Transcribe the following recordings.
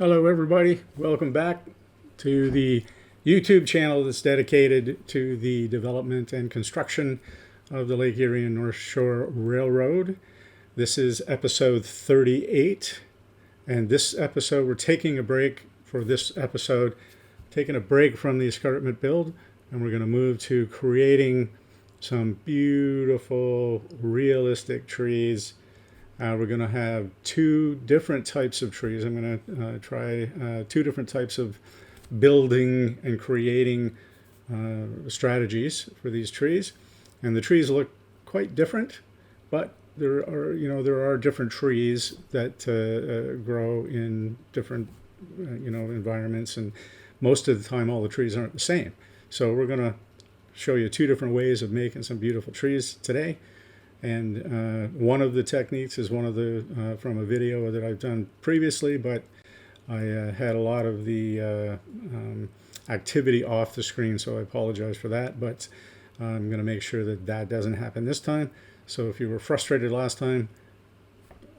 Hello everybody, welcome back to the YouTube channel that's dedicated to the development and construction of the Lake Erie and North Shore Railroad. This is episode 38, and this episode we're taking a break for this episode, taking a break from the escarpment build, and we're going to move to creating some beautiful realistic trees. We're going to have two different types of trees. I'm going to try two different types of building and creating strategies for these trees. And the trees look quite different, but there are different trees that grow in different environments, and most of the time all the trees aren't the same. So we're going to show you two different ways of making some beautiful trees today. And one of the techniques is one of the from a video that I've done previously, but I had a lot of the activity off the screen, so I apologize for that. But I'm going to make sure that that doesn't happen this time. So if you were frustrated last time,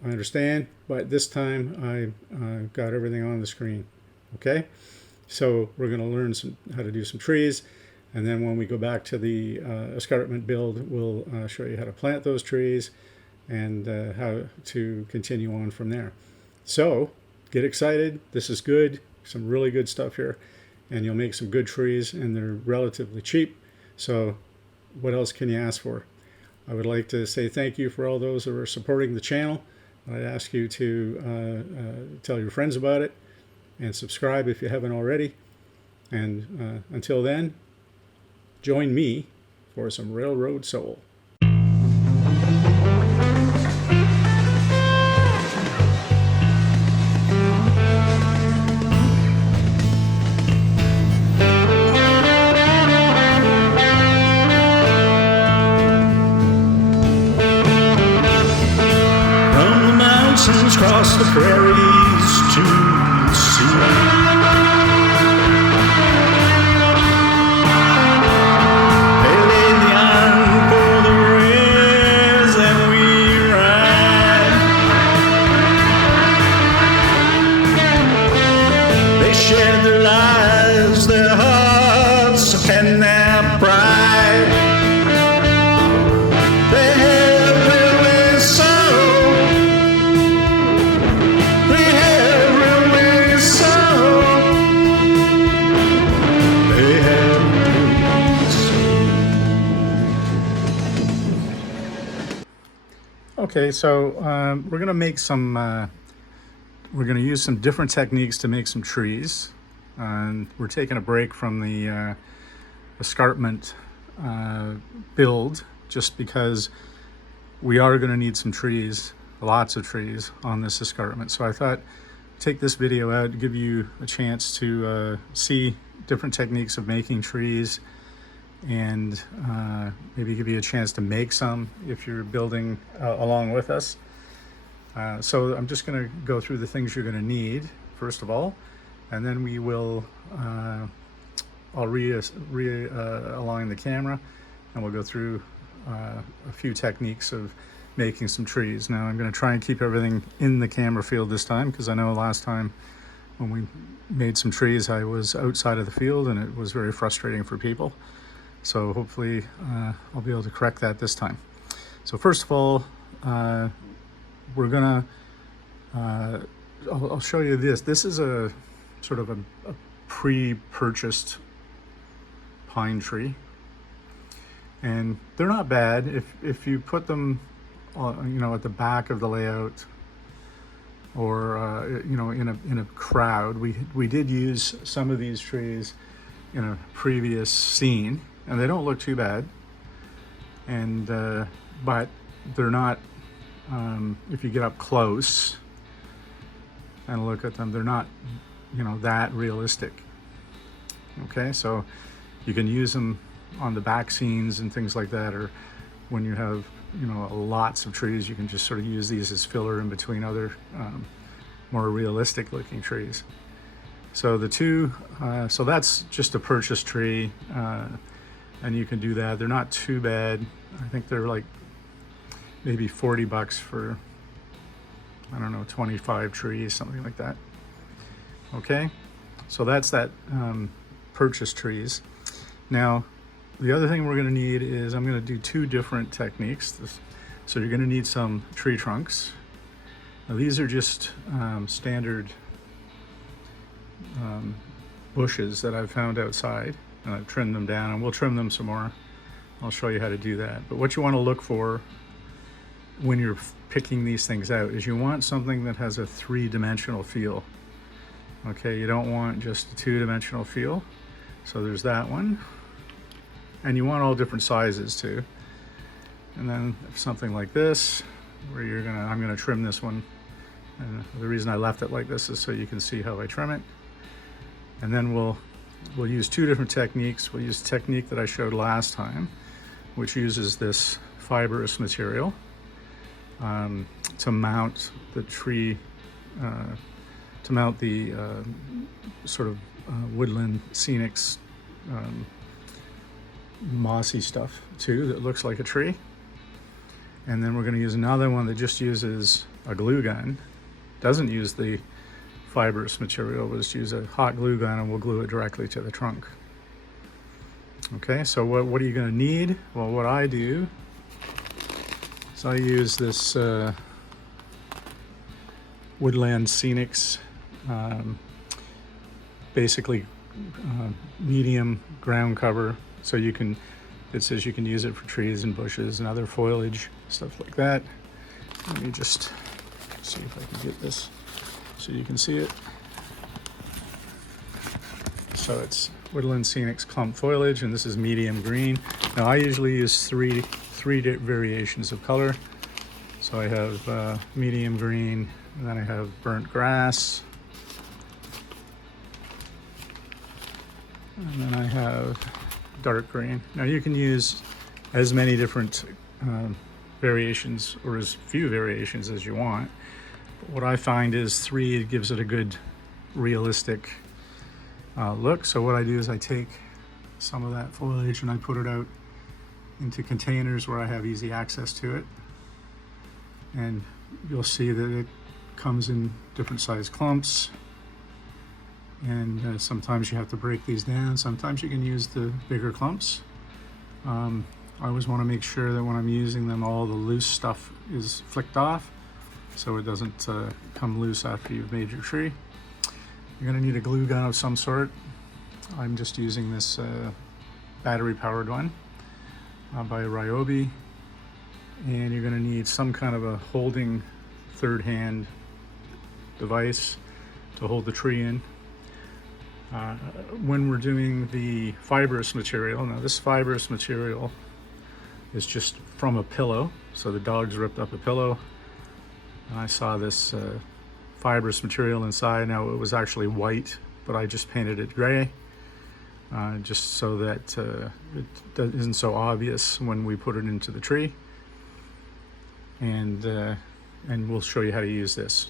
I understand, but this time I got everything on the screen. Okay, so we're going to learn how to do some trees. And then when we go back to the escarpment build, we'll show you how to plant those trees and how to continue on from there. So get excited. This is good. Some really good stuff here. And you'll make some good trees, and they're relatively cheap. So what else can you ask for? I would like to say thank you for all those who are supporting the channel. I'd ask you to tell your friends about it and subscribe if you haven't already. And until then, join me for some railroad soul. From the mountains, across the prairies to the sea. Shared their lives, their hearts, and their pride. They had really soul. They had really soul. They had really soul. Okay, so we're going to make some we're going to use some different techniques to make some trees. And we're taking a break from the escarpment build just because we are going to need some trees, lots of trees on this escarpment. So I thought take this video out to give you a chance to see different techniques of making trees, and maybe give you a chance to make some if you're building along with us. So I'm just going to go through the things you're going to need, first of all, and then we will, I'll realign the camera, and we'll go through a few techniques of making some trees. Now I'm going to try and keep everything in the camera field this time, because I know last time when we made some trees I was outside of the field and it was very frustrating for people. So hopefully I'll be able to correct that this time. So first of all, we're gonna, I'll show you this. This is a sort of a pre-purchased pine tree, and they're not bad if you put them, at the back of the layout, or in a crowd. We did use some of these trees in a previous scene, and they don't look too bad. And but they're not. If you get up close and look at them, they're not, that realistic. Okay, so you can use them on the back scenes and things like that, or when you have, lots of trees, you can just sort of use these as filler in between other more realistic looking trees. So the two, so that's just a purchase tree, and you can do that. They're not too bad. I think they're like maybe $40 for, I don't know, 25 trees, something like that. Okay, so that's that purchase trees. Now, the other thing we're going to need is I'm going to do two different techniques. So you're going to need some tree trunks. Now these are just standard bushes that I've found outside, and I've trimmed them down, and we'll trim them some more. I'll show you how to do that. But what you want to look for when you're picking these things out is you want something that has a three-dimensional feel. Okay, you don't want just a two-dimensional feel. So there's that one. And you want all different sizes too. And then something like this, where I'm gonna trim this one. And the reason I left it like this is so you can see how I trim it. And then we'll use two different techniques. We'll use the technique that I showed last time, which uses this fibrous material to mount the tree, to mount the sort of woodland scenics mossy stuff too that looks like a tree. And then we're going to use another one that just uses a glue gun, doesn't use the fibrous material. We'll just use a hot glue gun and we'll glue it directly to the trunk. Okay, so what are you going to need? Well, what I do is I use this Woodland Scenics basically medium ground cover, so it says you can use it for trees and bushes and other foliage, stuff like that. Let me just see if I can get this so you can see it. So it's Woodland Scenics clump foliage, and this is medium green. Now I usually use three variations of color. So I have medium green, and then I have burnt grass, and then I have dark green. Now you can use as many different variations or as few variations as you want. But what I find is three gives it a good realistic look. So what I do is I take some of that foliage and I put it out into containers where I have easy access to it. And you'll see that it comes in different size clumps. And sometimes you have to break these down. Sometimes you can use the bigger clumps. I always want to make sure that when I'm using them, all the loose stuff is flicked off, so it doesn't come loose after you've made your tree. You're going to need a glue gun of some sort. I'm just using this battery powered one by Ryobi. And you're going to need some kind of a holding third hand device to hold the tree in. When we're doing the fibrous material, now this fibrous material is just from a pillow. So the dogs ripped up a pillow, and I saw this fibrous material inside. Now it was actually white, but I just painted it gray, just so that it isn't so obvious when we put it into the tree. And we'll show you how to use this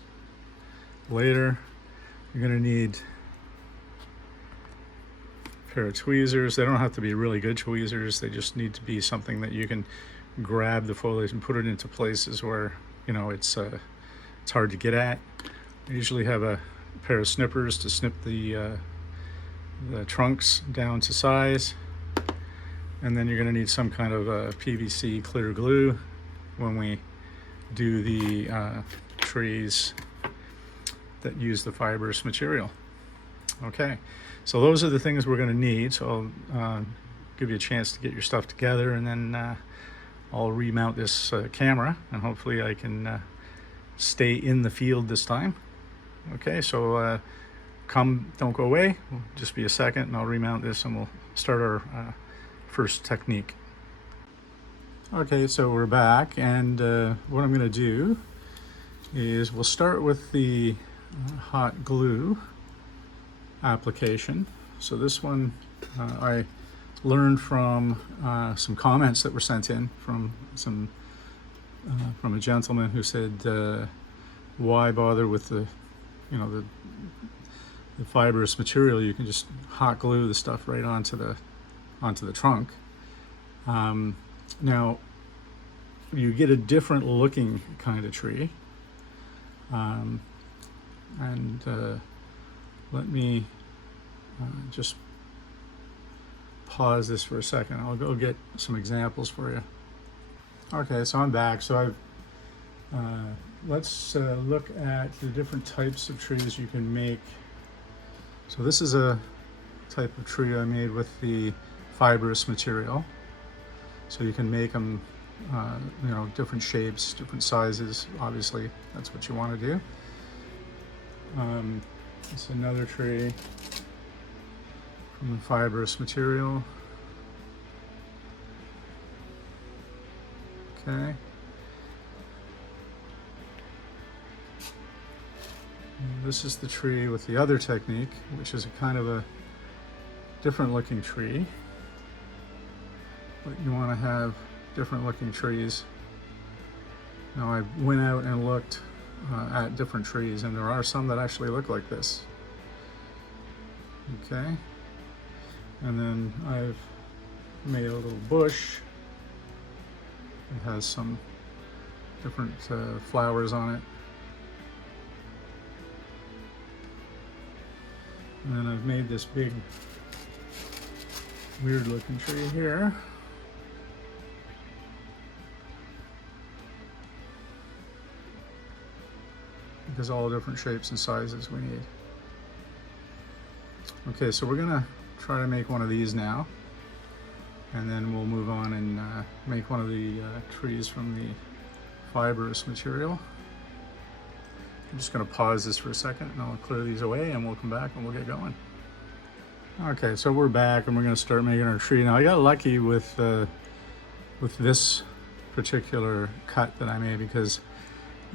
later. You're going to need pair of tweezers. They don't have to be really good tweezers. They just need to be something that you can grab the foliage and put it into places where, you know, it's hard to get at. I usually have a pair of snippers to snip the trunks down to size. And then you're going to need some kind of PVC clear glue when we do the trees that use the fibrous material. Okay, so those are the things we're going to need. So I'll give you a chance to get your stuff together, and then I'll remount this camera, and hopefully I can stay in the field this time. Okay, so don't go away. It'll just be a second, and I'll remount this, and we'll start our first technique. Okay, so we're back, and what I'm going to do is we'll start with the hot glue application. So this one I learned from some comments that were sent in from a gentleman who said, why bother with the fibrous material? You can just hot glue the stuff right onto the trunk. Now you get a different looking kind of tree, and let me just pause this for a second. I'll go get some examples for you. Okay, so I'm back. So let's look at the different types of trees you can make. So this is a type of tree I made with the fibrous material. So you can make them, different shapes, different sizes. Obviously, that's what you want to do. It's another tree from the fibrous material. Okay. And this is the tree with the other technique, which is a kind of a different looking tree. But you want to have different looking trees. Now I went out and looked at different trees, and there are some that actually look like this. Okay. And then I've made a little bush. It has some different flowers on it. And then I've made this big, weird looking tree here. Because all different shapes and sizes we need. Okay, so we're gonna try to make one of these now. And then we'll move on and make one of the trees from the fibrous material. I'm just going to pause this for a second and I'll clear these away and we'll come back and we'll get going. Okay, so we're back and we're going to start making our tree. Now I got lucky with this particular cut that I made because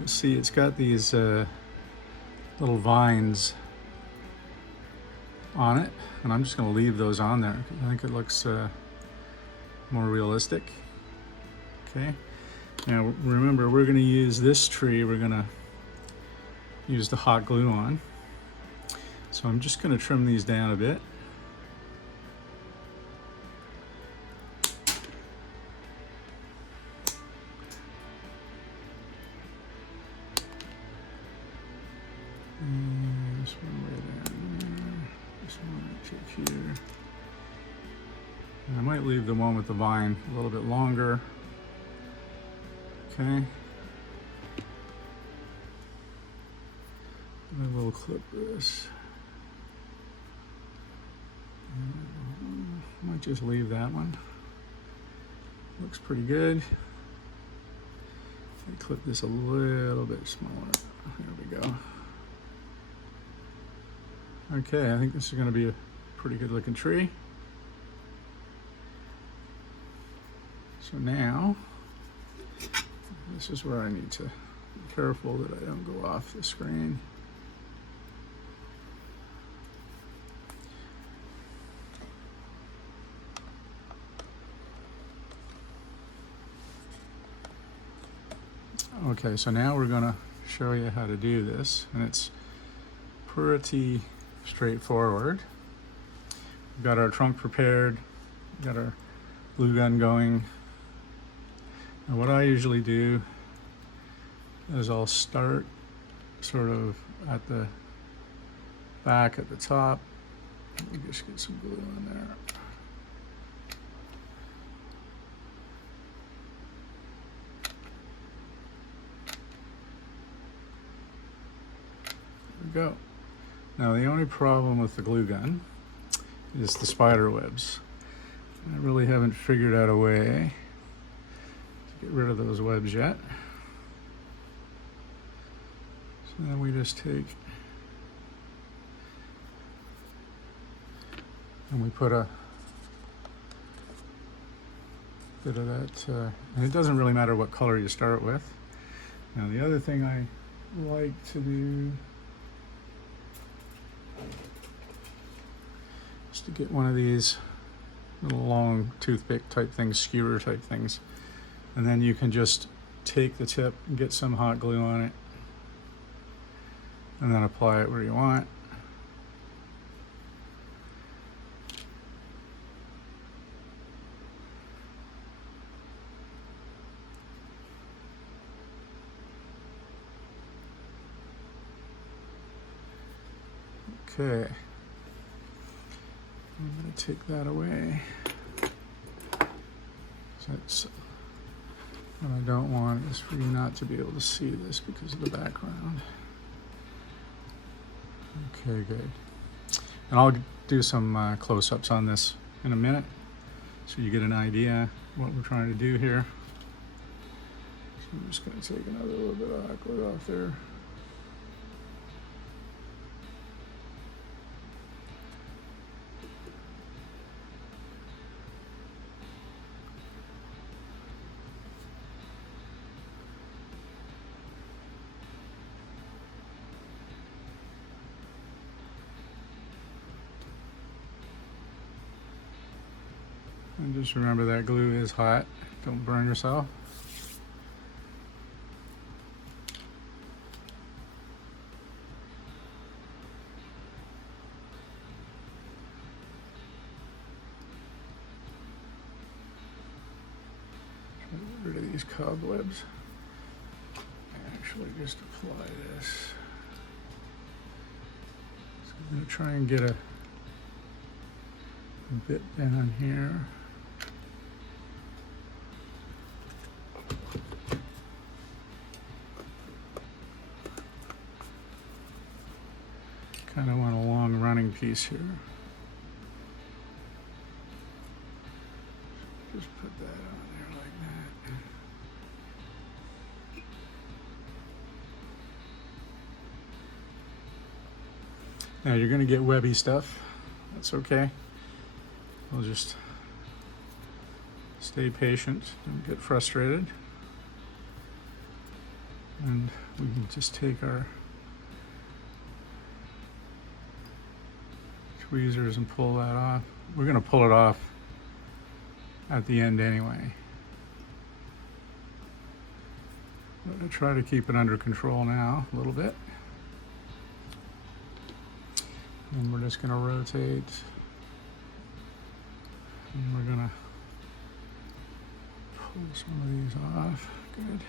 you see it's got these little vines on it, and I'm just going to leave those on there. I think it looks more realistic. Okay, now remember we're going to use this tree, we're going to use the hot glue on. So I'm just going to trim these down a bit. And this one right there, this one right take here. And I might leave the one with the vine a little bit longer. Okay. I will clip this. Might just leave that one. Looks pretty good. I clip this a little bit smaller. There we go. Okay, I think this is going to be a pretty good looking tree. So now, this is where I need to be careful that I don't go off the screen. Okay, so now we're going to show you how to do this, and it's pretty straightforward. We've got our trunk prepared, we've got our glue gun going. And what I usually do is I'll start sort of at the back at the top. Let me just get some glue in there. Go. Now the only problem with the glue gun is the spider webs. I really haven't figured out a way to get rid of those webs yet. So then we just take and we put a bit of that, and it doesn't really matter what color you start with. Now the other thing I like to do is to get one of these little long toothpick type things, skewer type things, and then you can just take the tip and get some hot glue on it and then apply it where you want. Okay. I'm going to take that away. That's what I don't want is for you not to be able to see this because of the background. Okay, good. And I'll do some close-ups on this in a minute so you get an idea what we're trying to do here. So I'm just going to take another little bit of aqua off there. And just remember that glue is hot. Don't burn yourself. Try to get rid of these cobwebs. Actually, just apply this. So I'm going to try and get a bit down here. Kind of want a long running piece here. Just put that on there like that. Now you're going to get webby stuff. That's okay. We'll just stay patient, don't get frustrated. And we can just take our tweezers and pull that off. We're going to pull it off at the end anyway. But I'll try to keep it under control now a little bit. And we're just going to rotate. And we're going to pull some of these off. Good.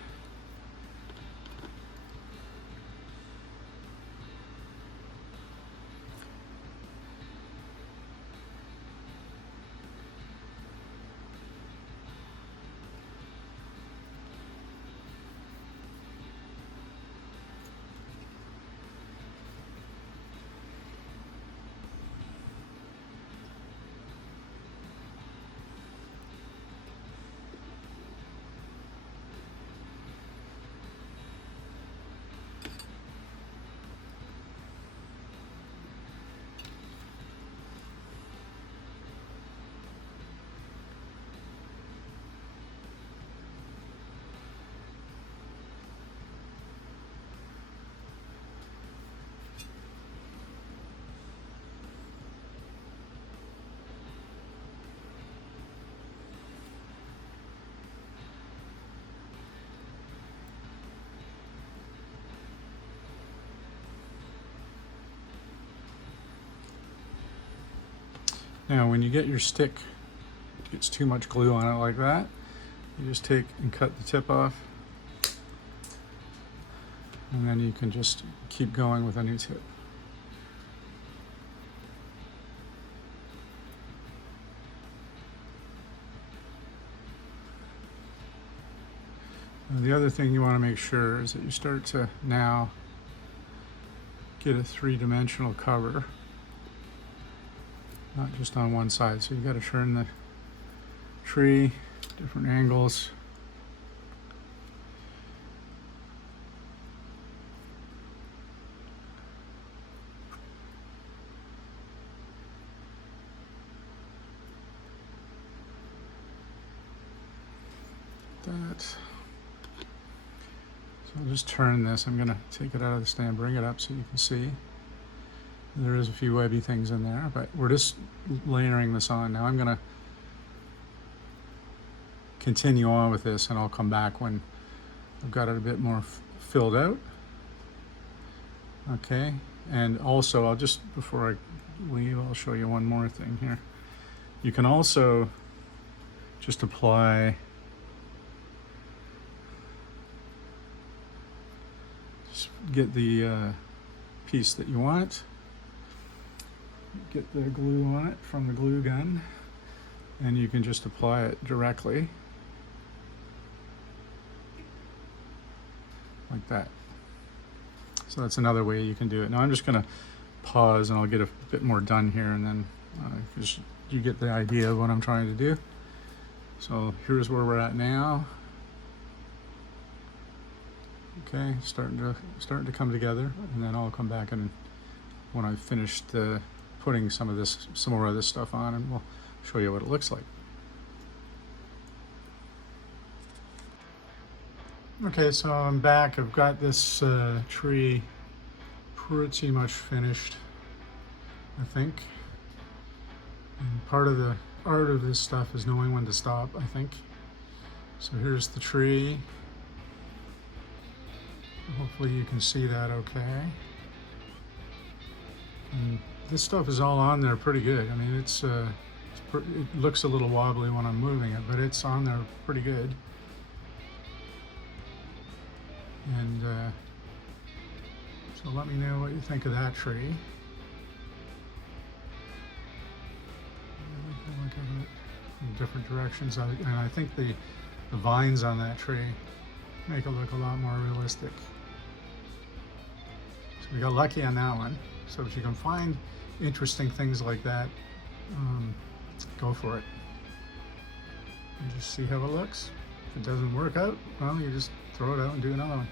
Now when you get your stick, gets too much glue on it like that, you just take and cut the tip off, and then you can just keep going with a new tip. And the other thing you want to make sure is that you start to now get a three-dimensional cover. Not just on one side, so you got to turn the tree, different angles. That. So I'll just turn this. I'm going to take it out of the stand, bring it up so you can see. There is a few webby things in there, but we're just layering this on. Now I'm going to continue on with this, and I'll come back when I've got it a bit more filled out. Okay, and also I'll just, before I leave, I'll show you one more thing here. You can also just apply get the piece that you want. get the glue on it from the glue gun, and you can just apply it directly like that. So that's another way you can do it. Now I'm just going to pause and I'll get a bit more done here, and then just you get the idea of what I'm trying to do. So here's where we're at now. Okay, starting to come together, and then I'll come back and when I've finished putting some more of this stuff on, and we'll show you what it looks like. Okay, so I'm back. I've got this tree pretty much finished, I think. And part of the art of this stuff is knowing when to stop, I think. So here's the tree. Hopefully you can see that okay. And this stuff is all on there pretty good. I mean, it looks a little wobbly when I'm moving it, but it's on there pretty good. And so let me know what you think of that tree. Look at it in different directions, and I think the vines on that tree make it look a lot more realistic. So we got lucky on that one. So if you can find interesting things like that, go for it. And just see how it looks. If it doesn't work out, well, you just throw it out and do another one.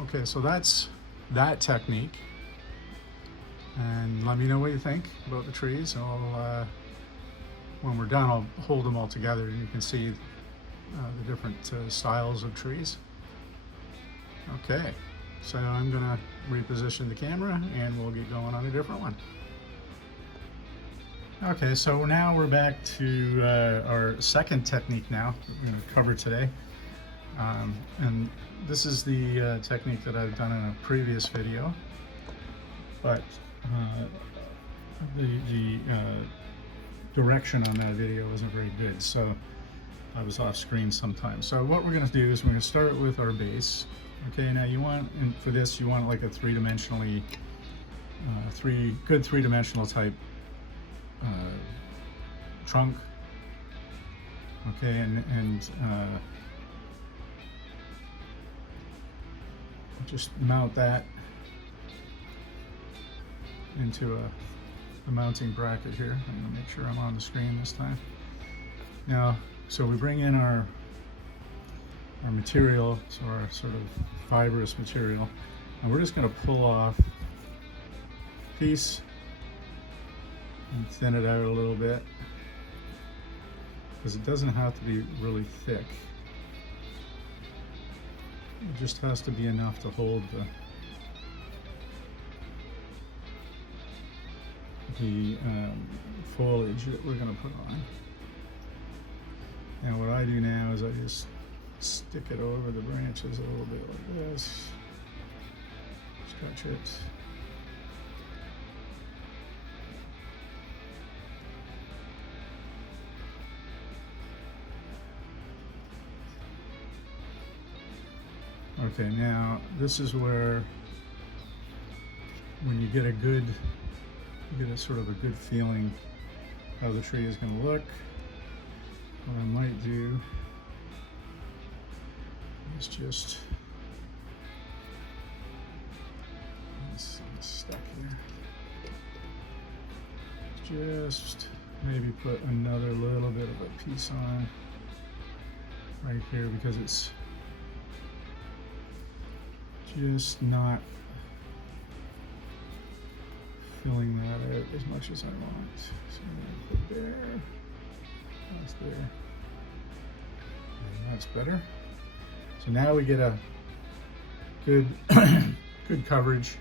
Okay, so that's that technique. And let me know what you think about the trees. I'll, when we're done, I'll hold them all together and you can see the different styles of trees. Okay, so I'm gonna reposition the camera and we'll get going on a different one. Okay, so now we're back to our second technique now we're gonna cover today. And this is the technique that I've done in a previous video, but the direction on that video wasn't very good, so I was off screen sometimes. So what we're going to do is we're going to start with our base. Okay, now you want, and for this you want like a three-dimensionally, good three-dimensional type trunk. Okay, and just mount that into a mounting bracket here. I'm going to make sure I'm on the screen this time. Now, so we bring in our material, so our sort of fibrous material, and we're just going to pull off a piece and thin it out a little bit, because it doesn't have to be really thick. It just has to be enough to hold the foliage that we're going to put on. And what I do now is I just stick it over the branches a little bit like this, stretch it. Okay, now this is where, when you get a sort of a good feeling how the tree is going to look, what I might do is just, it's stuck here, just maybe put another little bit of a piece on right here, because it's just not filling that out as much as I want. So I'm going to put there, that's there, and that's better. So now we get a good good coverage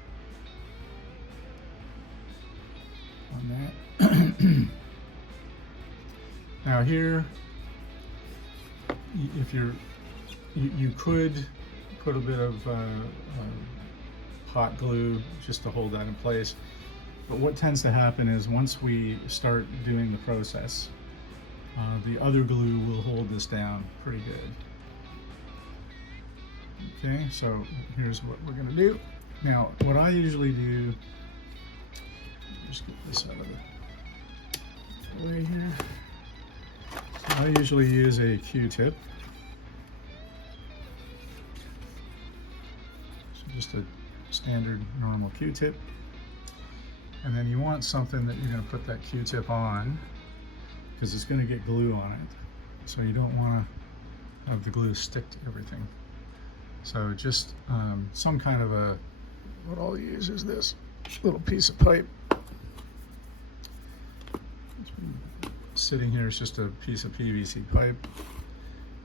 on that. Now here, if you could put a bit of hot glue just to hold that in place. But what tends to happen is once we start doing the process, the other glue will hold this down pretty good. Okay, so here's what we're going to do. Now, what I usually do Just get this out of the way here. So I usually use a Q-tip. So just a standard normal Q-tip. And then you want something that you're going to put that Q-tip on, because it's going to get glue on it. So you don't want to have the glue stick to everything. So just some kind of a, what I'll use is this little piece of pipe. Sitting here is just a piece of PVC pipe.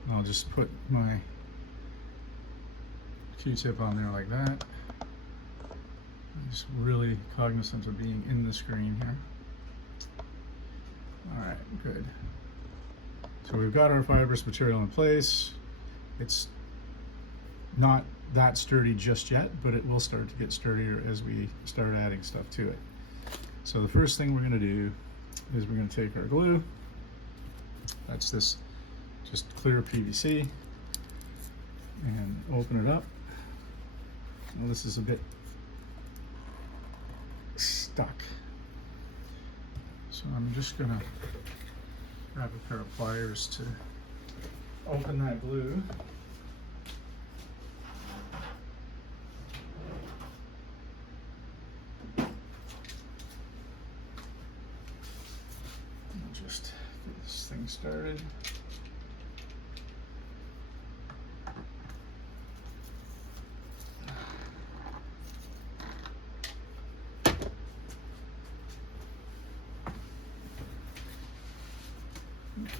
And I'll just put my Q-tip on there like that. I'm just really cognizant of being in the screen here. All right, good. So we've got our fibrous material in place. It's not that sturdy just yet, but it will start to get sturdier as we start adding stuff to it. So the first thing we're going to do is we're going to take our glue. That's this just clear PVC, and open it up. Well, this is a bit stuck, so I'm just going to grab a pair of pliers to open that glue. Just get this thing started.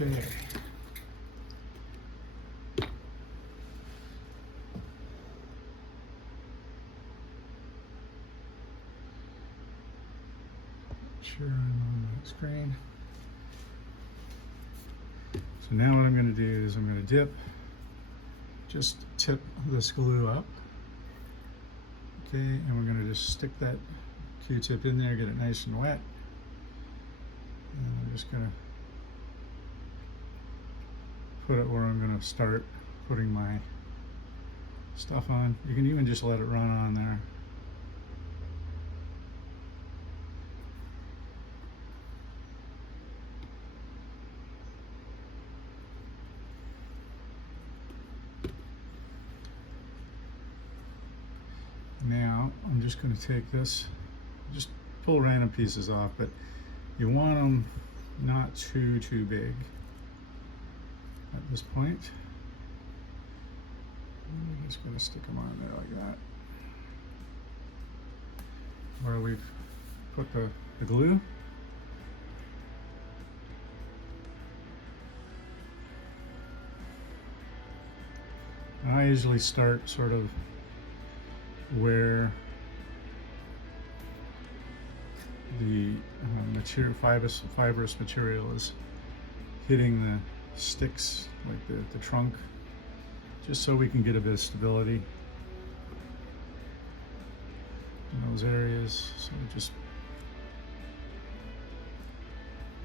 Okay. Sure, I'm on that screen. So now what I'm going to do is I'm going to just tip this glue up. Okay, and we're going to just stick that Q-tip in there, get it nice and wet. And I'm just going to put it where I'm going to start putting my stuff on. You can even just let it run on there. Now I'm just going to take this, just pull random pieces off, but you want them not too big at this point. I'm just going to stick them on there like that, where we've put the glue. And I usually start sort of where the fibrous material is hitting the sticks, like the trunk, just so we can get a bit of stability in those areas. So just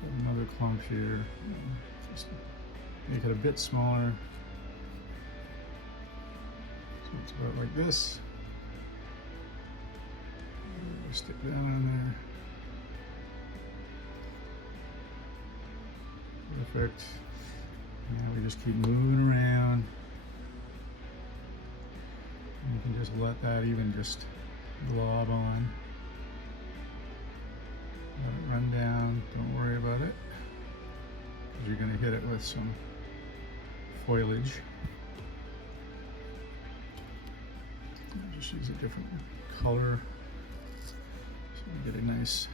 put another clump here, just make it a bit smaller. So it's about like this. Stick that on there. Perfect. Now we just keep moving around. And you can just let that even just glob on. Let it run down. Don't worry about it, because you're going to hit it with some foliage. I'll just use a different color. Get a nice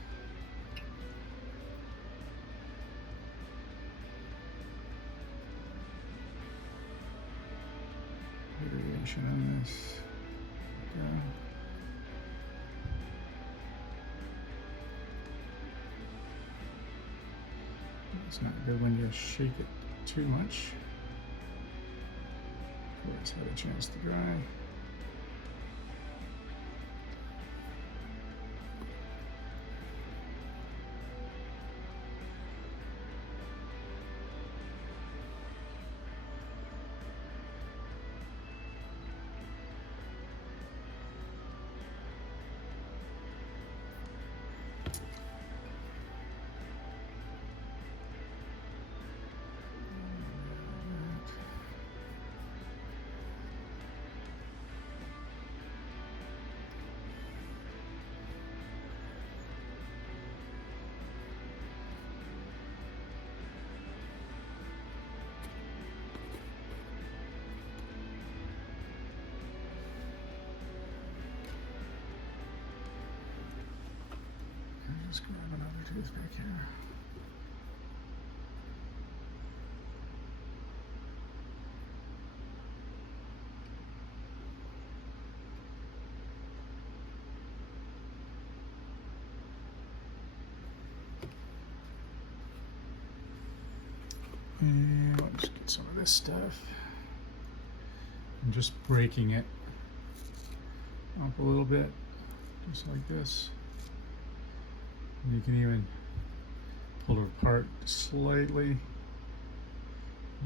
variation on this. Okay. It's not good when you shake it too much before it's had a chance to dry. Let's grab another toothpick here. And let's get some of this stuff. I'm just breaking it up a little bit, just like this. And you can even pull it apart slightly.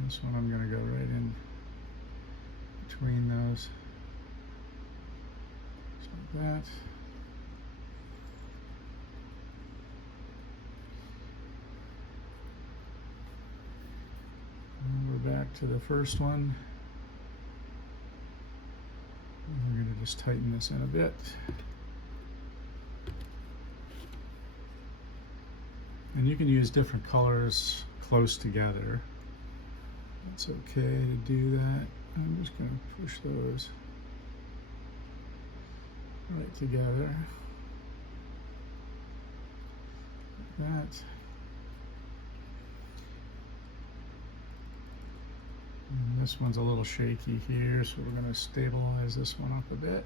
This one I'm going to go right in between those, just like that. And we're back to the first one. And we're going to just tighten this in a bit. And you can use different colors close together. It's okay to do that. I'm just going to push those right together. Like that. And this one's a little shaky here, so we're going to stabilize this one up a bit.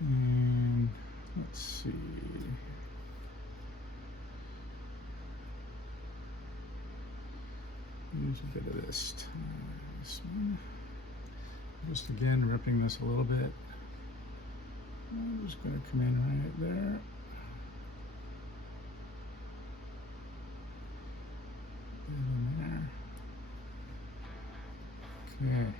And let's see. Use a bit of this one. Just again ripping this a little bit. I'm just going to come in right there. And in there. Okay.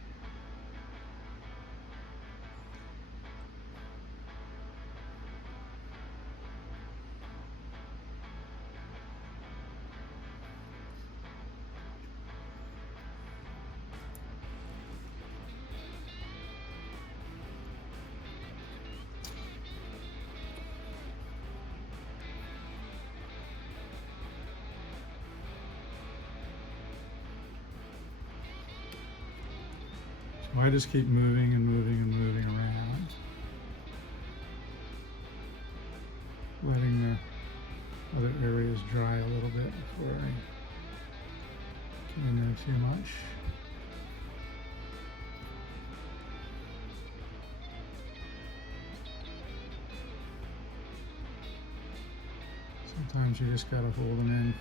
So I just keep moving and moving and moving around, letting the other areas dry a little bit before I get in there too much. Sometimes you just gotta hold them in.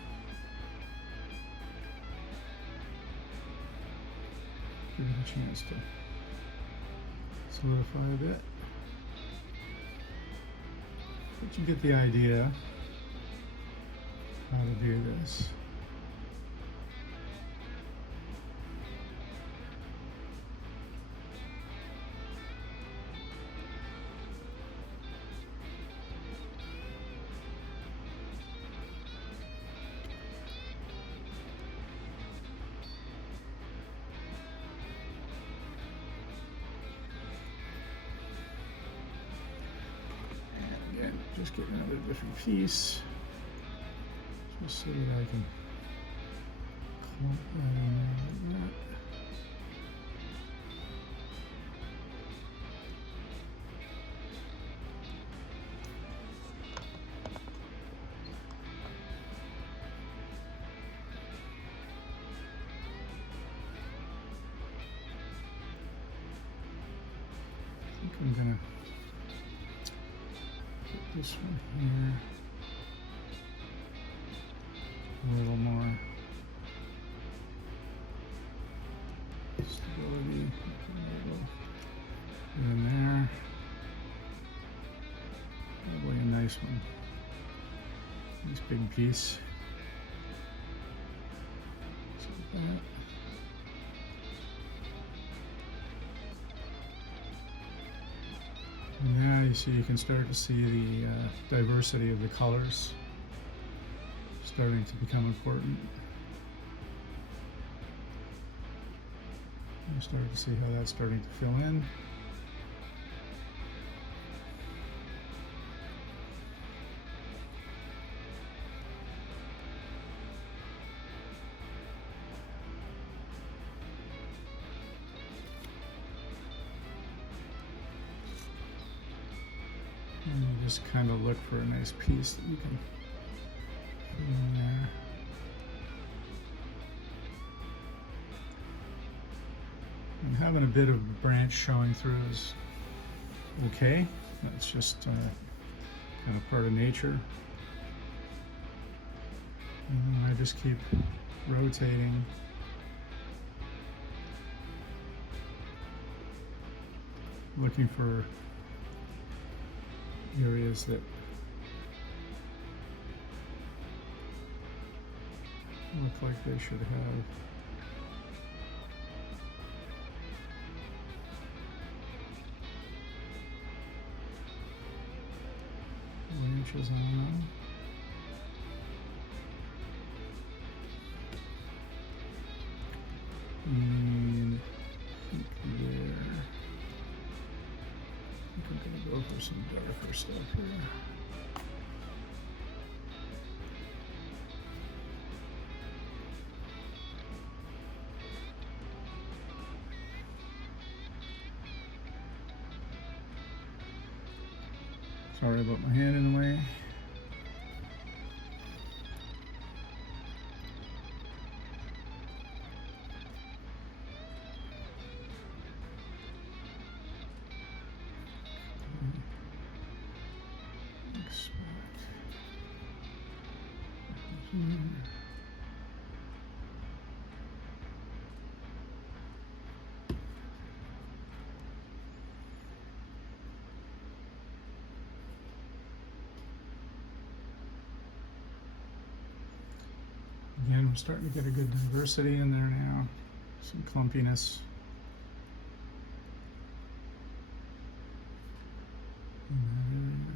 Give it a chance to solidify a bit. But you get the idea how to do this. Just get another different piece, just so that I can clump that in there like that. I think I'm gonna this one here, a little more stability, and in there, probably a nice one, nice big piece, just like that. Now you see, you can start to see the diversity of the colors starting to become important. You start to see how that's starting to fill in. just kind of look for a nice piece that you can put in there. And having a bit of branch showing through is okay. That's just kind of part of nature. And then I just keep rotating. Looking for areas that look like they should have branches on them. And I think there. I'm going to go for some darker stuff here. Sorry about my hand in the way. Again, we're starting to get a good diversity in there now. Some clumpiness. In that area.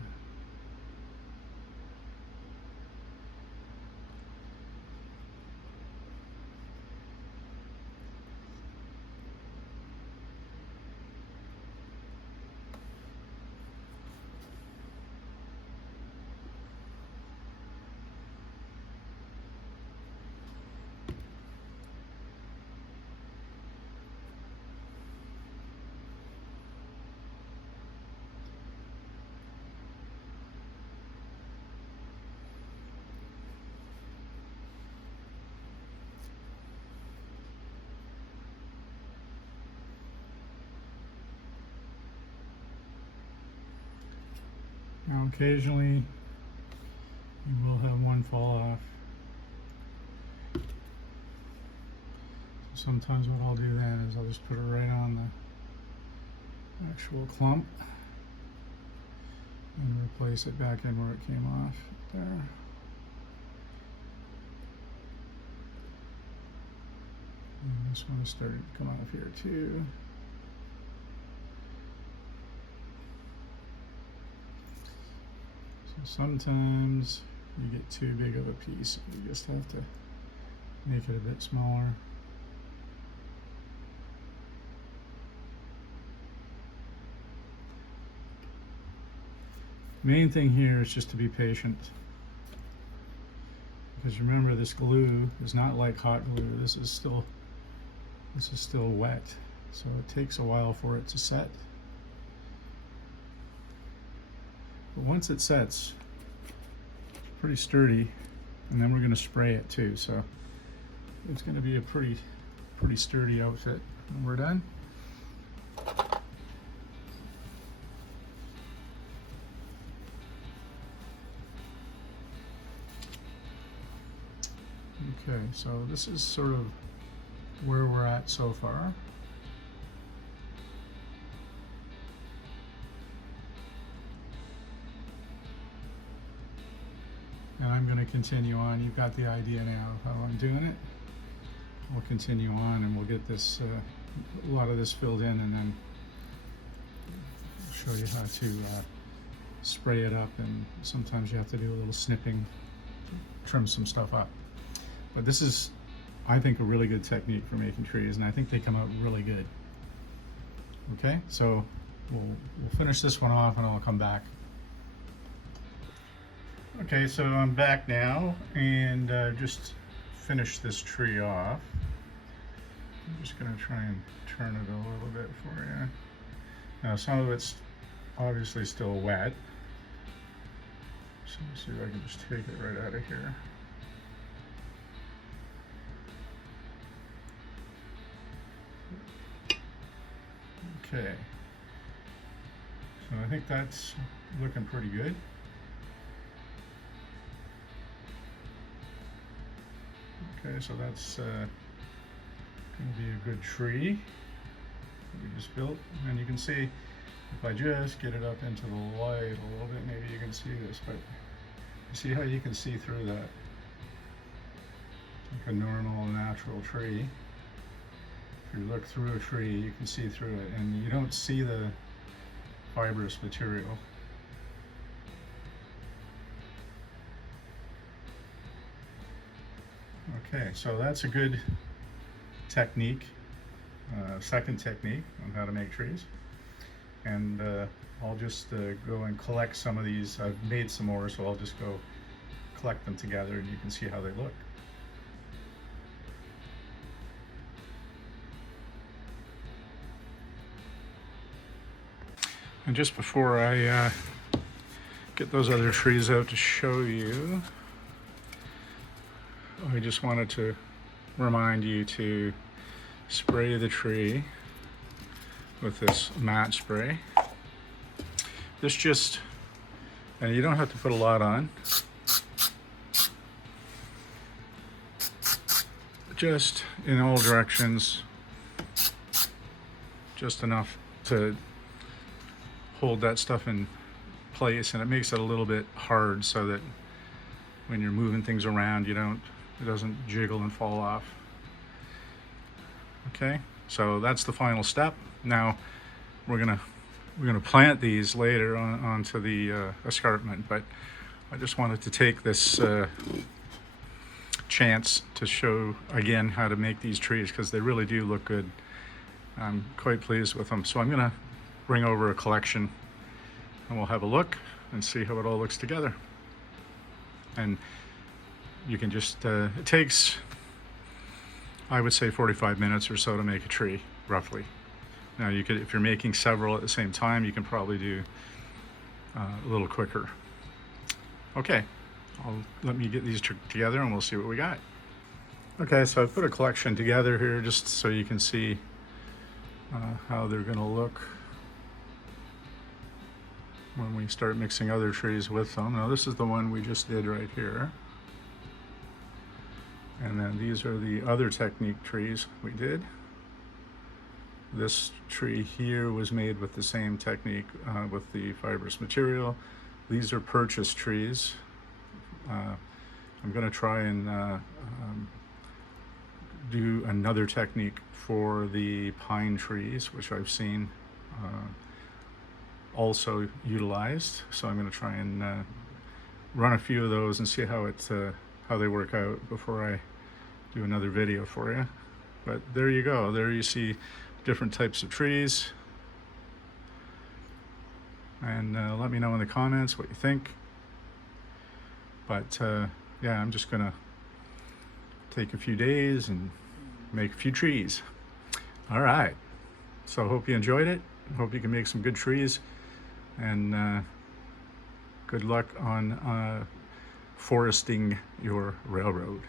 Now occasionally you will have one fall off. So sometimes what I'll do then is I'll just put it right on the actual clump and replace it back in where it came off there. And this one is starting to come off here too. Sometimes you get too big of a piece. You just have to make it a bit smaller. Main thing here is just to be patient. Because remember, this glue is not like hot glue. This is still wet. So it takes a while for it to set. But once it sets, it's pretty sturdy, and then we're going to spray it too. So it's going to be a pretty sturdy outfit when we're done. Okay, so this is sort of where we're at so far. And I'm going to continue on. You've got the idea now of how I'm doing it. We'll continue on and we'll get this, a lot of this filled in, and then I'll show you how to spray it up. And sometimes you have to do a little snipping, trim some stuff up. But this is, I think, a really good technique for making trees, and I think they come out really good. Okay, so we'll finish this one off and I'll come back. Okay, so I'm back now, and just finished this tree off. I'm just going to try and turn it a little bit for you. Now, some of it's obviously still wet, So let's see if I can just take it right out of here. Okay. So I think that's looking pretty good. Okay, so that's going to be a good tree that we just built. And you can see, if I just get it up into the light a little bit, maybe you can see this, but you see how you can see through that? Like a normal, natural tree. If you look through a tree, you can see through it, and you don't see the fibrous material. Okay, so that's a good technique, second technique on how to make trees. And I'll just go and collect some of these. I've made some more, so I'll just go collect them together and you can see how they look. And just before I get those other trees out to show you, I just wanted to remind you to spray the tree with this mat spray. This just, and you don't have to put a lot on, just in all directions, just enough to hold that stuff in place, and it makes it a little bit hard so that when you're moving things around, it doesn't jiggle and fall off. Okay, so that's the final step. Now we're gonna plant these later onto the escarpment, but I just wanted to take this chance to show again how to make these trees, because they really do look good. I'm quite pleased with them. So I'm gonna bring over a collection and we'll have a look and see how it all looks together. And you can just, it takes, I would say 45 minutes or so to make a tree, roughly. Now you could, if you're making several at the same time, you can probably do a little quicker. Okay, let me get these together and we'll see what we got. Okay, so I put a collection together here just so you can see how they're gonna look when we start mixing other trees with them. Now this is the one we just did right here. And then these are the other technique trees we did. This tree here was made with the same technique with the fibrous material. These are purchased trees. I'm gonna try and do another technique for the pine trees, which I've seen also utilized. So I'm going to try and run a few of those and see how they work out before I do another video for you. But there you go. There you see different types of trees. And let me know in the comments what you think. But yeah, I'm just gonna take a few days and make a few trees. All right. So I hope you enjoyed it. Hope you can make some good trees. And good luck on foresting your railroad.